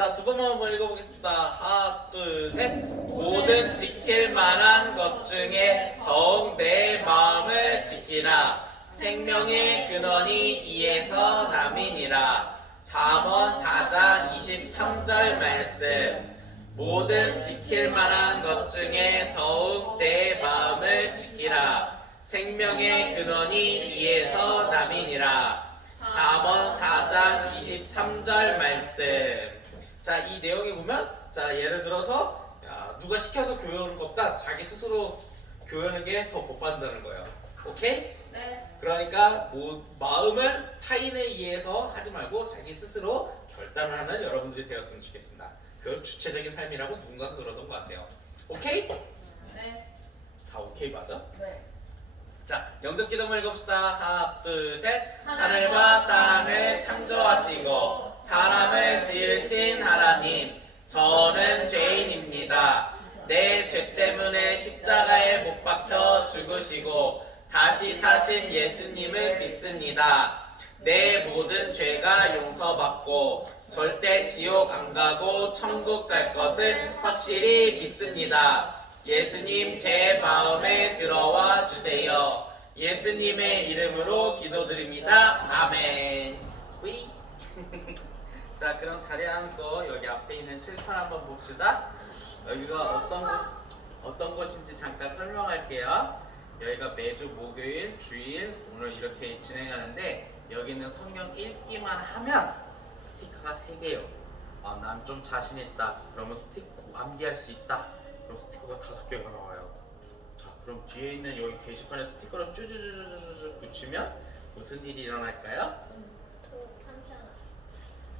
자, 두 번만 한번 읽어보겠습니다. 하나, 둘, 셋. 모든 지킬 만한 것 중에 더욱 내 마음을 지키라. 생명의 근원이 이에서 남이니라. 잠언 4장 23절 말씀. 모든 지킬 만한 것 중에 더욱 내 마음을 지키라. 생명의 근원이 이에서 남이니라. 잠언 4장 23절 말씀. 자, 이 내용에 보면, 자, 예를 들어서, 야, 누가 시켜서 교회하는 것보다 자기 스스로 교회하는 게 더 복 받는다는 거예요. 오케이? 네. 그러니까 뭐, 마음을 타인에 의해서 하지 말고 자기 스스로 결단을 하는 여러분들이 되었으면 좋겠습니다. 그 주체적인 삶이라고 누군가 그러던 것 같아요. 오케이? 네. 자, 오케이 맞아? 네. 자, 영적 기도문 읽읍시다. 하나, 둘, 셋. 하늘과 하늘과 땅을 창조하시고 사람을 지으신 하나님, 저는 죄인입니다. 내 죄 때문에 십자가에 못 박혀 죽으시고 다시 사신 예수님을 믿습니다. 내 모든 죄가 용서받고 절대 지옥 안 가고 천국 갈 것을 확실히 믿습니다. 예수님 제 마음에 들어와 주세요. 예수님의 이름으로 기도드립니다. 아멘. 위. 자, 그럼 자리에 앉고 여기 앞에 있는 칠판 한번 봅시다. 여기가 어떤 곳- 어떤 곳인지 잠깐 설명할게요. 여기가 매주 목요일, 주일 오늘 이렇게 진행하는데 여기는 성경 읽기만 하면 스티커가 3개요. 아, 난 좀 자신 있다. 그러면 스티커 완비할 수 있다. 그럼 스티커가 5개가 나와요. 자, 그럼 뒤에 있는 여기 게시판에 스티커를 쭈쭈쭈쭈쭈 붙이면 무슨 일이 일어날까요?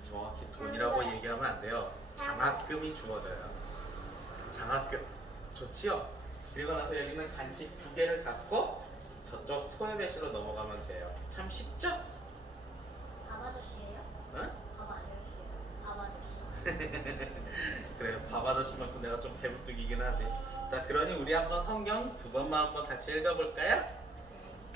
정확히 돈이라고 얘기하면 안 돼요. 장학금이 주어져요. 장학금. 좋지요? 그리고 나서 여기는 간식 두 개를 갖고 저쪽 토요배시로 넘어가면 돼요. 참 쉽죠? 밥 아저씨예요? 응? 밥 아저씨예요? 밥 아저씨. 그래, 밥 아저씨만큼 내가 좀 배부뚝이긴 하지. 자, 그러니 우리 한번 성경 두 번만 한번 같이 읽어볼까요?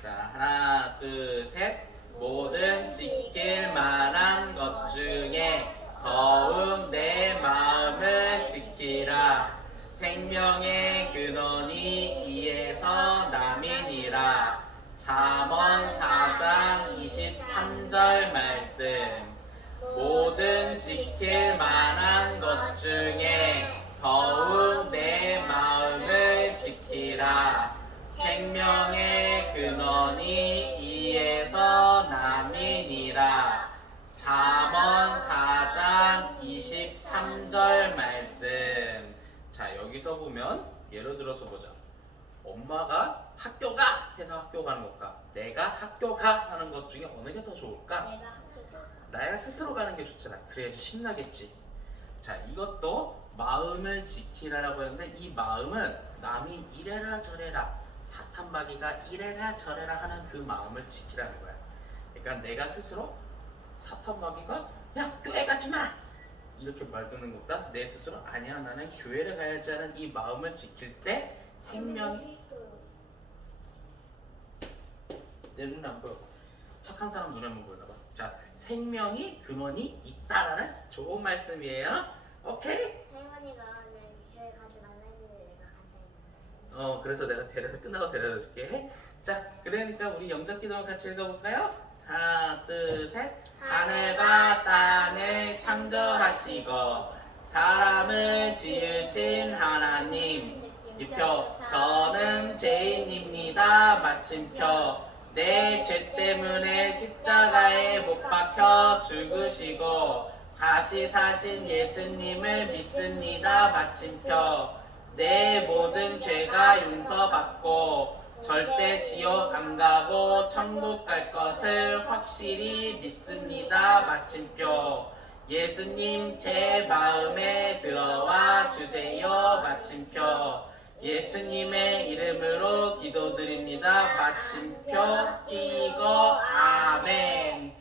자, 하나, 둘, 셋. 모든 지킬 만한 것 중에 더욱 내 마음을 지키라. 생명의 근원이 이에서 남이니라. 잠언 4장 23절 말씀. 모든 지킬 만한 것 중에 더욱 내 마음을 지키라. 생명의 근원이 이에서 남이니라. 잠언 4장 23절 말씀. 자, 여기서 보면 예를 들어서 보자. 엄마가 학교 가! 해서 학교 가는 것과 내가 학교 가! 하는 것 중에 어느 게 더 좋을까? 나야 스스로 가는 게 좋잖아. 그래야지 신나겠지. 자, 이것도 마음을 지키라라고 했는데 이 마음은 남이 이래라 저래라 사탄마귀가 이래라 저래라 하는 그 마음을 지키라는 거야. 그러니까 내가 스스로 사탄마귀가 야 교회 가지 마 이렇게 말 듣는 것보다 내 스스로 아니야 나는 교회를 가야지 하는 이 마음을 지킬 때 생명이 내 눈에 안 보여. 착한 사람 눈에 안 보이나 봐. 자, 생명이 근원이 있다라는 좋은 말씀이에요. 오케이? 할머니가 그냥 교회 가지 말라는 데 내가 간다 했는데. 어, 그래서 내가 데려 끝나고 데려다 줄게. 자, 그러니까 우리 영적 기도 같이 읽어볼까요? 하나, 둘, 셋. 하늘과 땅을 창조하시고 사람을 지으신 하나님. 이표 저는 죄인입니다. 마침표 내 죄 때문에 십자가에 못 박혀 죽으시고 다시 사신 예수님을 믿습니다. 마침표 내 모든 죄가 용서받고 절대 지옥 안 가고 천국 갈 것을 확실히 믿습니다. 마침표 예수님 제 마음에 들어와 주세요. 마침표 예수님의 이름으로 기도드립니다. 마침표 띄고 아멘.